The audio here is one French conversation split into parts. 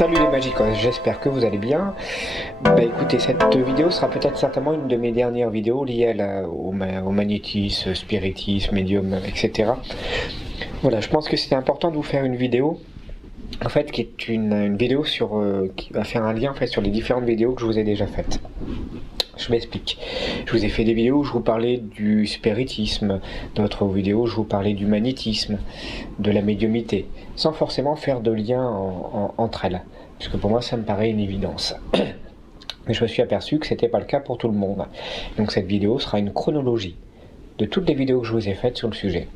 Salut les magicos, j'espère que vous allez bien. Écoutez, cette vidéo sera peut-être certainement une de mes dernières vidéos liées au magnétisme, spiritisme, médium, etc. Voilà, je pense que c'était important de vous faire une vidéo, en fait, qui est une vidéo qui va faire un lien en fait sur les différentes vidéos que je vous ai déjà faites. Je m'explique. Je vous ai fait des vidéos où je vous parlais du spiritisme, d'autres vidéos où je vous parlais du magnétisme, de la médiumité, sans forcément faire de lien entre elles, parce que pour moi ça me paraît une évidence. Mais je me suis aperçu que c'était pas le cas pour tout le monde. Donc cette vidéo sera une chronologie de toutes les vidéos que je vous ai faites sur le sujet.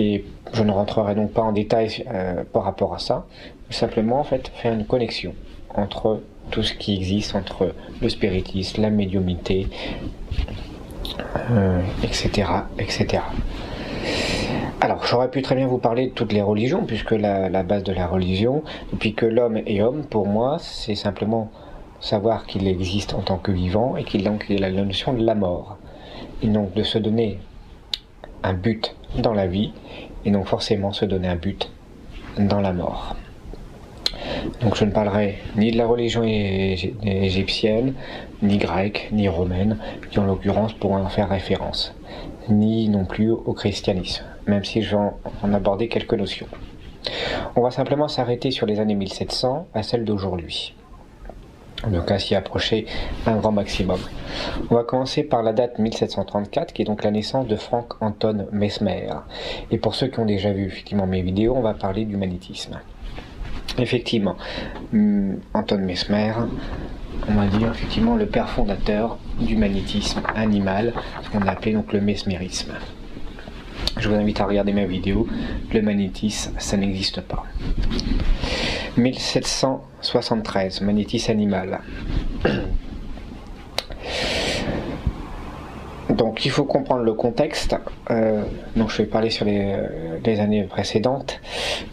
Et je ne rentrerai donc pas en détail par rapport à ça, simplement en fait faire une connexion entre tout ce qui existe, entre le spiritisme, la médiumité, etc., etc. Alors, j'aurais pu très bien vous parler de toutes les religions, puisque la base de la religion, depuis que l'homme est homme, pour moi, c'est simplement savoir qu'il existe en tant que vivant et qu'il a la notion de la mort. Et donc de se donner un but dans la vie, et donc forcément se donner un but dans la mort. Donc je ne parlerai ni de la religion égyptienne, ni grecque, ni romaine, qui en l'occurrence pourront en faire référence, ni non plus au christianisme, même si je vais en aborder quelques notions. On va simplement s'arrêter sur les années 1700 à celles d'aujourd'hui, donc à s'y approcher un grand maximum. On va commencer par la date 1734, qui est donc la naissance de Frank Anton Mesmer. Et pour ceux qui ont déjà vu effectivement mes vidéos, on va parler du magnétisme. Effectivement, Anton Mesmer, on va dire effectivement le père fondateur du magnétisme animal, ce qu'on appelait donc le mesmérisme. Je vous invite à regarder ma vidéo, le magnétisme, ça n'existe pas. 1773, magnétisme animal. Donc il faut comprendre le contexte, donc je vais parler sur les années précédentes,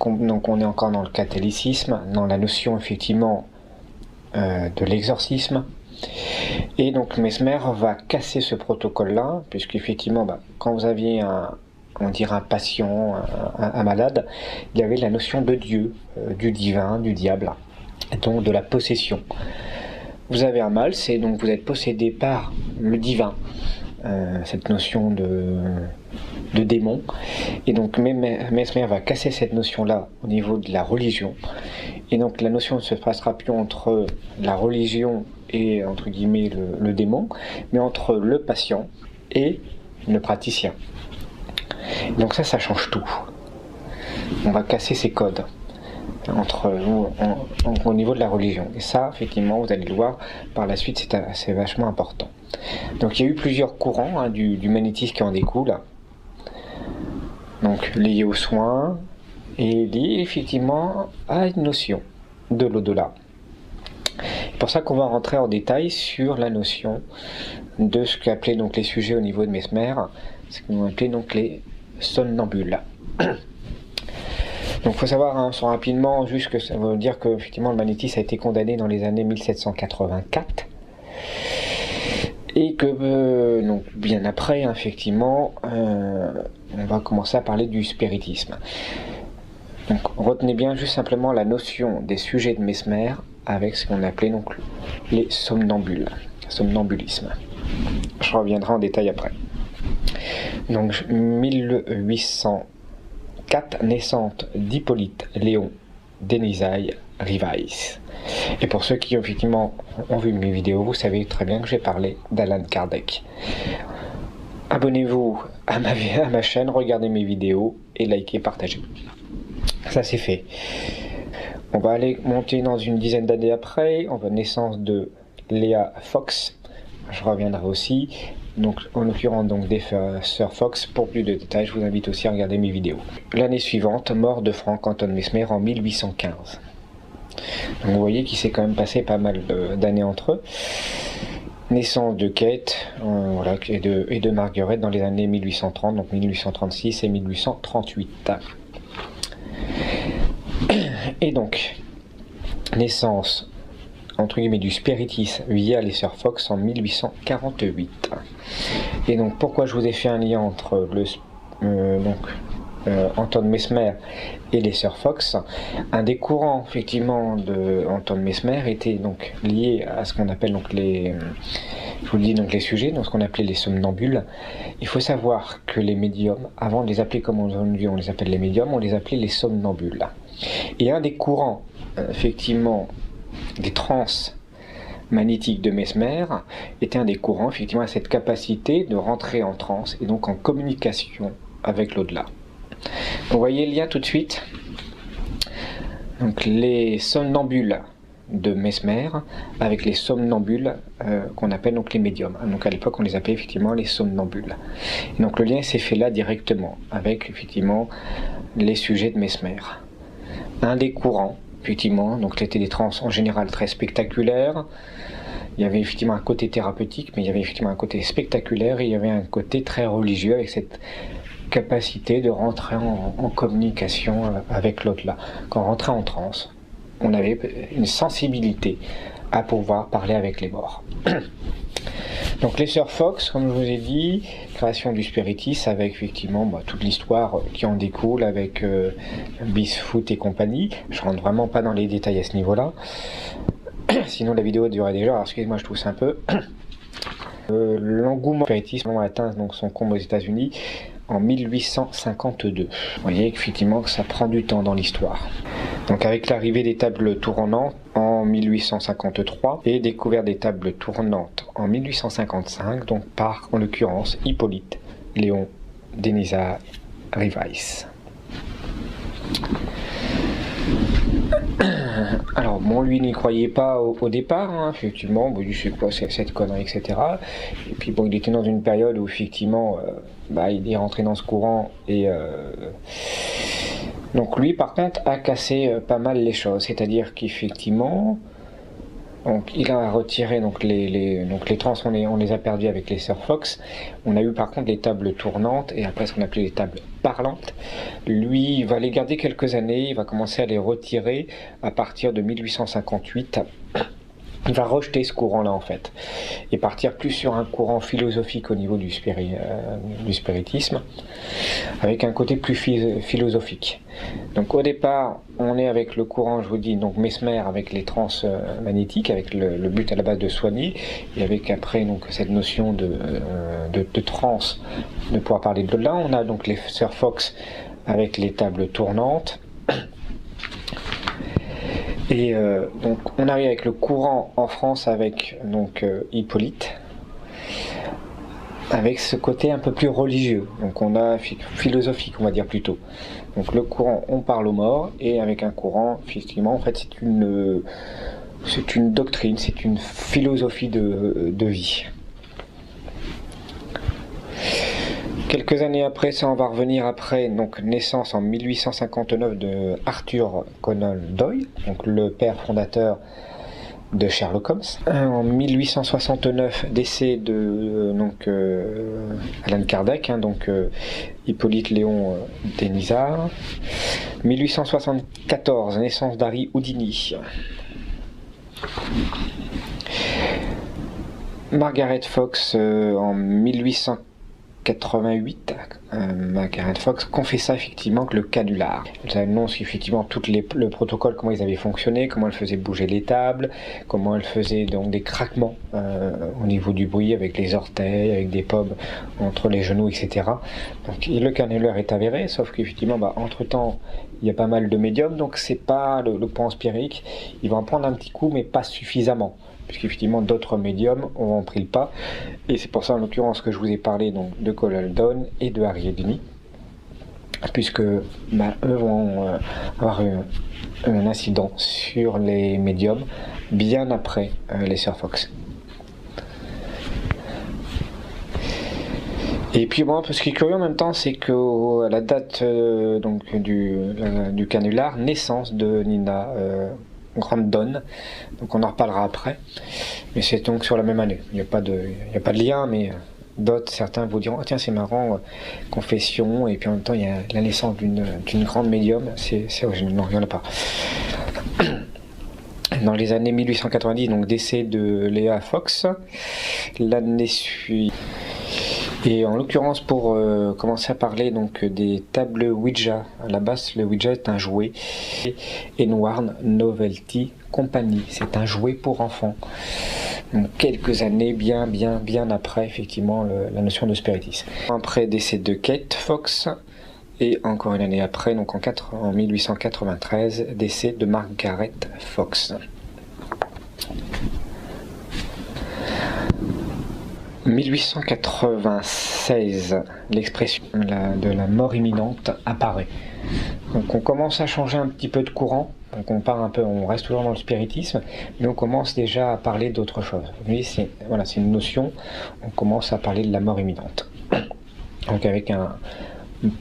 donc on est encore dans le catholicisme, dans la notion effectivement de l'exorcisme, et donc Mesmer va casser ce protocole-là, puisqu'effectivement quand vous aviez un patient, un malade, il y avait la notion de Dieu, du divin, du diable, donc de la possession. Vous avez un mal, c'est donc vous êtes possédé par le divin, cette notion de démon, et donc Mesmer va casser cette notion là au niveau de la religion, et donc la notion ne se passera plus entre la religion et entre guillemets le démon, mais entre le patient et le praticien. Donc ça change tout. On va casser ces codes au niveau de la religion, et ça effectivement vous allez le voir par la suite, c'est vachement important. Donc il y a eu plusieurs courants du magnétisme qui en découlent, donc liés aux soins et liés effectivement à une notion de l'au-delà. C'est pour ça qu'on va rentrer en détail sur la notion de ce qu'appelaient donc les sujets au niveau de Mesmer, ce qu'on appelait donc les somnambules. Donc il faut savoir rapidement juste que ça veut dire que effectivement le magnétisme a été condamné dans les années 1784, et que donc bien après effectivement on va commencer à parler du spiritisme. Donc retenez bien juste simplement la notion des sujets de Mesmer avec ce qu'on appelait donc les somnambules, somnambulisme. Je reviendrai en détail après. Donc 1804, naissance d'Hippolyte Léon Denisai Rivaïs. Et pour ceux qui effectivement ont vu mes vidéos, vous savez très bien que j'ai parlé d'Alan Kardec. Abonnez-vous à ma chaîne, regardez mes vidéos et likez, partagez. Ça c'est fait. On va aller monter dans une dizaine d'années après, on va naissance de Léa Fox. Je reviendrai aussi. Donc, en l'occurrence donc des sœurs Fox. Pour plus de détails, je vous invite aussi à regarder mes vidéos. L'année suivante, mort de Frank Anton Mesmer en 1815. Donc vous voyez qu'il s'est quand même passé pas mal d'années entre eux. Naissance de Kate voilà, et de Margaret dans les années 1830, donc 1836 et 1838. Et donc, naissance entre guillemets du spiritisme via les sœurs Fox en 1848. Et donc pourquoi je vous ai fait un lien entre Anton Mesmer et les sœurs Fox. Un des courants effectivement de Anton Mesmer était donc lié à ce qu'on appelle donc je vous le dis donc les sujets, donc ce qu'on appelait les somnambules. Il faut savoir que les médiums, avant de les appeler comme aujourd'hui on les appelle les médiums, on les appelait les somnambules. Et un des courants effectivement des trans magnétiques de Mesmer était un des courants effectivement à cette capacité de rentrer en transe et donc en communication avec l'au-delà. Vous voyez le lien tout de suite. Donc les somnambules de Mesmer avec les somnambules qu'on appelle donc les médiums. Donc à l'époque on les appelait effectivement les somnambules. Et donc le lien s'est fait là directement avec effectivement les sujets de Mesmer. Un des courants effectivement, donc c'était des trans en général très spectaculaires. Il y avait effectivement un côté thérapeutique, mais il y avait effectivement un côté spectaculaire et il y avait un côté très religieux avec cette capacité de rentrer en communication avec l'au-delà. Quand on rentrait en transe, on avait une sensibilité à pouvoir parler avec les morts. Donc les sœurs Fox, comme je vous ai dit, création du spiritisme avec effectivement toute l'histoire qui en découle avec Bisfoot et compagnie. Je rentre vraiment pas dans les détails à ce niveau-là. Sinon la vidéo durait déjà, alors excusez-moi je tousse un peu. L'engouement du spiritisme a atteint donc son comble aux États-Unis en 1852. Vous voyez effectivement que ça prend du temps dans l'histoire. Donc avec l'arrivée des tables tournantes en 1853 et découverte des tables tournantes en 1855, donc par en l'occurrence Hippolyte Léon Denisai Rivaïs. Alors bon, lui n'y croyait pas au départ, hein, effectivement, bon, il dit c'est quoi cette connerie, etc. Et puis bon, il était dans une période où effectivement, il est rentré dans ce courant et donc lui par contre a cassé pas mal les choses, c'est-à-dire qu'effectivement, donc il a retiré donc les trans, on les a perdus avec les sœurs Fox. On a eu par contre les tables tournantes et après ce qu'on appelait les tables parlantes. Lui, il va les garder quelques années, il va commencer à les retirer à partir de 1858. Il va rejeter ce courant-là en fait et partir plus sur un courant philosophique au niveau du spiritisme, avec un côté plus philosophique. Donc au départ, on est avec le courant, je vous dis, donc Mesmer avec les trans magnétiques, avec le but à la base de soigner, et avec après donc cette notion de trans, de pouvoir parler de là. On a donc les sœurs Fox avec les tables tournantes. Et donc on arrive avec le courant en France avec donc Hippolyte, avec ce côté un peu plus religieux, donc on a philosophique on va dire plutôt. Donc le courant on parle aux morts et avec un courant effectivement en fait c'est une doctrine, c'est une philosophie de vie. Quelques années après, ça on va revenir après, donc naissance en 1859 de Arthur Conan Doyle, donc le père fondateur de Sherlock Holmes. En 1869, décès de Alan Kardec, Hippolyte Léon Denisai. 1874, naissance d'Harry Houdini. Margaret Fox en 1880. 1988, Margaret Fox confessa effectivement que le canular, elle annonce effectivement le protocole, comment ils avaient fonctionné, comment elle faisait bouger les tables, comment elle faisait donc des craquements au niveau du bruit avec les orteils, avec des pommes entre les genoux, etc. Donc le canular est avéré, sauf qu'effectivement, entre temps, il y a pas mal de médiums, donc c'est pas le point empirique. Il va en prendre un petit coup, mais pas suffisamment, puisqu'effectivement d'autres médiums ont pris le pas, et c'est pour ça en l'occurrence que je vous ai parlé donc de Conan Doyle et de Harry Houdini, puisque eux vont avoir un incident sur les médiums bien après les Sœurs Fox. Et puis bon, ce qui est curieux en même temps, c'est que la date donc du canular, naissance de Nina Grandon, donc on en reparlera après, mais c'est donc sur la même année. Il n'y a pas de lien, mais d'autres, certains vous diront, ah, tiens c'est marrant, confession, et puis en même temps il y a la naissance d'une grande médium, c'est original. Non, il n'y en a pas. Dans les années 1890, donc décès de Léa Fox, l'année suivante. Et en l'occurrence, pour commencer à parler donc des tables Ouija, à la base le Ouija est un jouet, Enwarn Novelty Company, c'est un jouet pour enfants. Donc quelques années bien après effectivement la notion de spiritisme. Après décès de Kate Fox, et encore une année après, donc en 1893, décès de Margaret Fox. 1896, l'expression de la mort imminente apparaît. Donc on commence à changer un petit peu de courant, donc on reste toujours dans le spiritisme, mais on commence déjà à parler d'autre chose. Oui, c'est une notion, on commence à parler de la mort imminente. Donc avec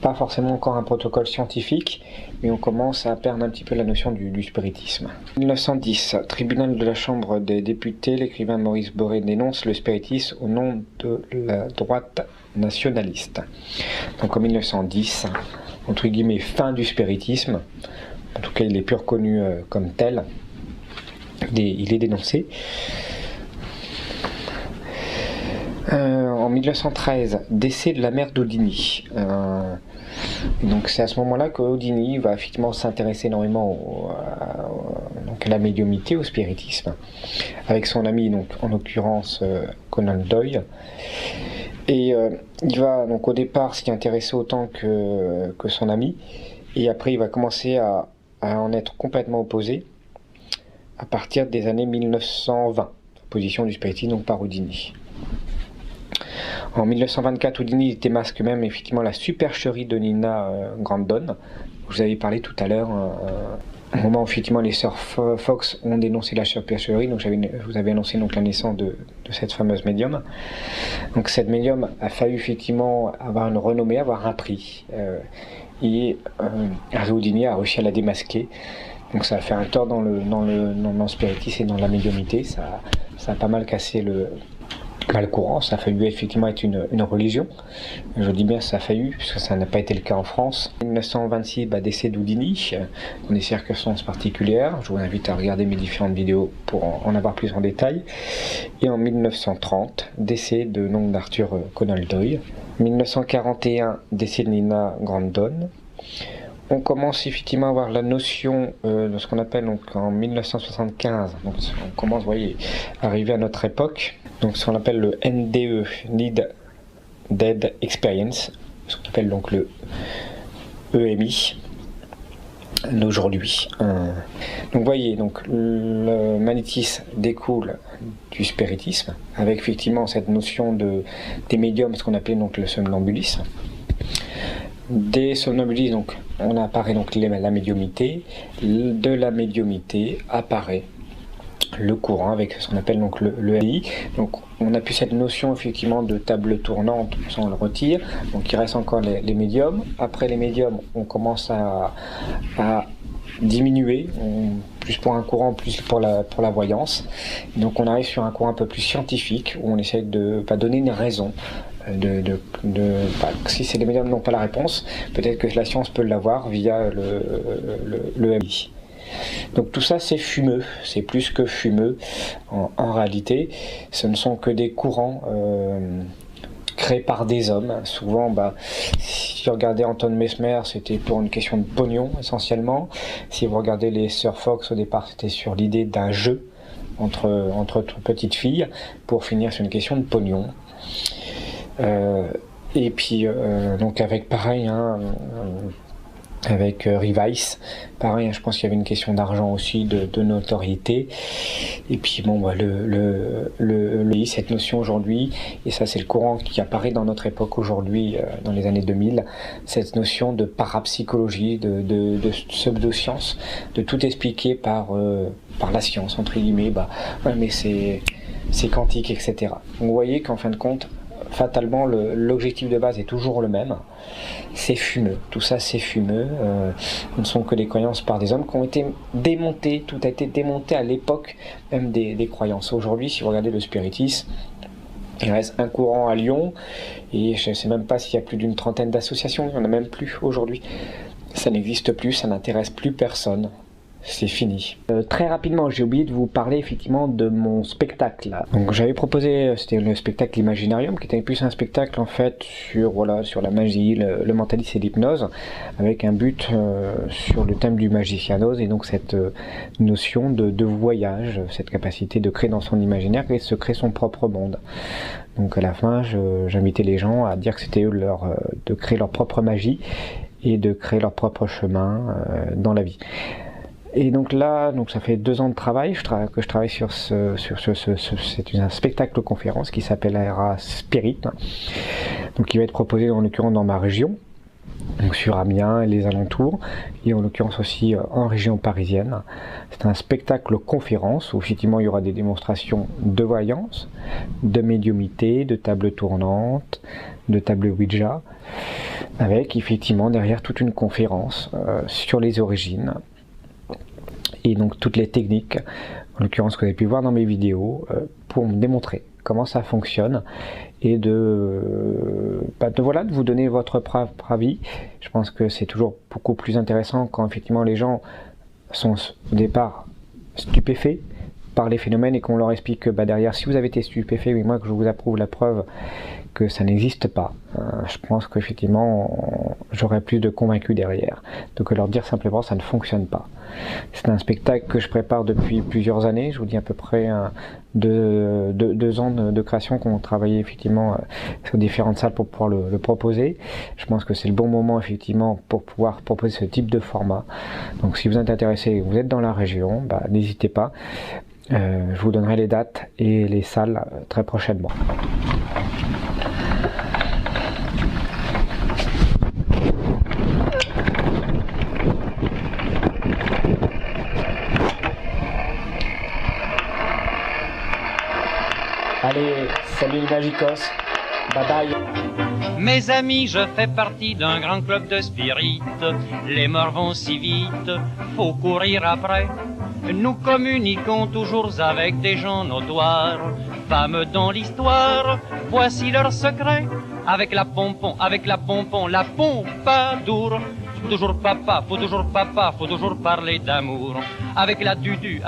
pas forcément encore un protocole scientifique, mais on commence à perdre un petit peu la notion du spiritisme. 1910, tribunal de la Chambre des députés, l'écrivain Maurice Boré dénonce le spiritisme au nom de la droite nationaliste. Donc en 1910, entre guillemets, fin du spiritisme, en tout cas il est plus reconnu comme tel, il est dénoncé. En 1913, décès de la mère d'Houdini. Donc c'est à ce moment-là que Houdini va effectivement s'intéresser énormément à la médiumnité, au spiritisme, avec son ami, donc en l'occurrence Conan Doyle. Et il va donc au départ s'y intéresser autant que son ami, et après il va commencer à en être complètement opposé à partir des années 1920, opposition du spiritisme donc par Houdini. En 1924, Houdini démasque même effectivement la supercherie de Nina Grandon. Je vous avais parlé tout à l'heure, au moment où effectivement les sœurs Fox ont dénoncé la supercherie, donc je vous avais annoncé donc la naissance de cette fameuse médium. Donc cette médium a fallu effectivement avoir une renommée, avoir un prix, et Houdini a réussi à la démasquer. Donc ça a fait un tort dans le spiritisme et dans la médiumnité, ça a pas mal cassé le courant, ça a failli effectivement être une religion. Je dis bien ça a failli, puisque ça n'a pas été le cas en France. En 1926, décès d'Houdini, dans des circonstances particulières. Je vous invite à regarder mes différentes vidéos pour en avoir plus en détail. Et en 1930, décès d'Arthur Conan Doyle. 1941, décès de Nina Grandon. On commence effectivement à avoir la notion de ce qu'on appelle donc en 1975, donc on commence, vous voyez, à arriver à notre époque, donc ce qu'on appelle le NDE, Need Dead Experience, ce qu'on appelle donc le EMI d'aujourd'hui. Donc vous voyez, donc le magnétisme découle du spiritisme, avec effectivement cette notion des médiums, ce qu'on appelait donc le somnambulisme. Des somnambulistes, donc on apparaît donc la médiumité, de la médiumité apparaît le courant avec ce qu'on appelle donc le LI. Donc on a plus cette notion effectivement de table tournante, ça on le retire, donc il reste encore les médiums. Après les médiums, on commence à diminuer, plus pour un courant, plus pour la voyance. Donc on arrive sur un courant un peu plus scientifique, où on essaie de donner une raison. Si c'est les médiums n'ont pas la réponse, peut-être que la science peut l'avoir via le MI. Donc tout ça c'est fumeux, c'est plus que fumeux en réalité, ce ne sont que des courants créés par des hommes. Souvent, si vous regardez Anton Mesmer, c'était pour une question de pognon essentiellement. Si vous regardez les Sir Fox, au départ, c'était sur l'idée d'un jeu entre petites filles, pour finir sur une question de pognon. Et puis, donc avec pareil, avec Revice, pareil, je pense qu'il y avait une question d'argent aussi, de notoriété. Et puis bon, cette notion aujourd'hui, et ça c'est le courant qui apparaît dans notre époque aujourd'hui, dans les années 2000, cette notion de parapsychologie, de pseudo-science, de tout expliquer par la science, entre guillemets, ouais, mais c'est quantique, etc. Donc vous voyez qu'en fin de compte, fatalement, l'objectif de base est toujours le même. C'est fumeux, tout ça c'est fumeux. Ce ne sont que des croyances par des hommes qui ont été démontées. Tout a été démonté à l'époque même des croyances. Aujourd'hui, si vous regardez le spiritisme, il reste un courant à Lyon, et je ne sais même pas s'il y a plus d'une trentaine d'associations, il n'y en a même plus aujourd'hui. Ça n'existe plus, ça n'intéresse plus personne. C'est fini. Très rapidement, j'ai oublié de vous parler effectivement de mon spectacle. Donc j'avais proposé, c'était le spectacle Imaginarium, qui était plus un spectacle en fait sur la magie, le mentalisme et l'hypnose, avec un but sur le thème du magicianos, et donc cette notion de voyage, cette capacité de créer dans son imaginaire et de se créer son propre monde. Donc à la fin, j'invitais les gens à dire que c'était eux de créer leur propre magie et de créer leur propre chemin dans la vie. Et donc là, ça fait 2 ans de travail que je travaille sur c'est un spectacle conférence qui s'appellera Spirit, donc qui va être proposé en l'occurrence dans ma région, donc sur Amiens et les alentours, et en l'occurrence aussi en région parisienne. C'est un spectacle conférence où effectivement il y aura des démonstrations de voyance, de médiumité, de tables tournantes, de tables Ouija, avec effectivement derrière toute une conférence sur les origines. Et donc toutes les techniques, en l'occurrence que vous avez pu voir dans mes vidéos, pour me démontrer comment ça fonctionne et de vous donner votre propre avis. Je pense que c'est toujours beaucoup plus intéressant quand effectivement les gens sont au départ stupéfaits par les phénomènes et qu'on leur explique que derrière, si vous avez été stupéfait, oui, moi que je vous approuve la preuve que ça n'existe pas. Je pense qu'effectivement j'aurais plus de convaincus derrière. Donc leur dire simplement ça ne fonctionne pas. C'est un spectacle que je prépare depuis plusieurs années, je vous dis à peu près 2 ans de création qu'on travaillait effectivement sur différentes salles pour pouvoir le proposer. Je pense que c'est le bon moment effectivement pour pouvoir proposer ce type de format. Donc si vous êtes intéressé, vous êtes dans la région, n'hésitez pas. Je vous donnerai les dates et les salles très prochainement. Allez, salut les Magicos, bye bye. Mes amis, je fais partie d'un grand club de spirit. Les morts vont si vite, faut courir après. Nous communiquons toujours avec des gens notoires, femmes dans l'histoire, voici leur secret. Avec la pompon, la pompadour. Faut toujours papa, faut toujours parler d'amour. Avec la dudu,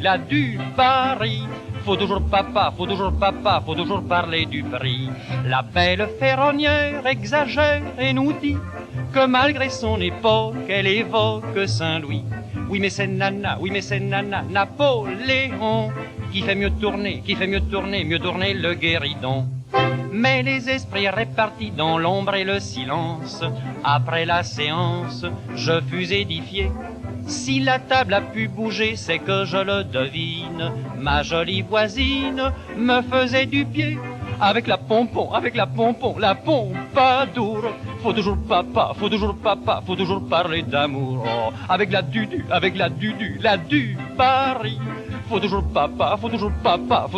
la du Paris. Faut toujours papa, faut toujours parler du prix. La belle ferronnière exagère et nous dit que malgré son époque, elle évoque Saint-Louis. Oui mais c'est Nana, Napoléon, qui fait mieux tourner le guéridon. Mais les esprits répartis dans l'ombre et le silence, après la séance, je fus édifié. Si la table a pu bouger, c'est que je le devine. Ma jolie voisine me faisait du pied. Avec la pompon, la pompadour. Faut toujours papa, faut toujours parler d'amour. Oh, avec la dudu, la du Paris. Faut toujours papa, faut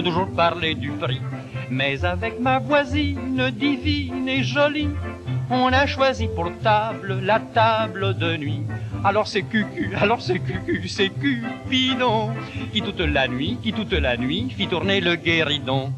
toujours parler du prix. Mais avec ma voisine divine et jolie, on a choisi pour table la table de nuit. Alors c'est Cucu, c'est Cupidon qui toute la nuit fit tourner le guéridon.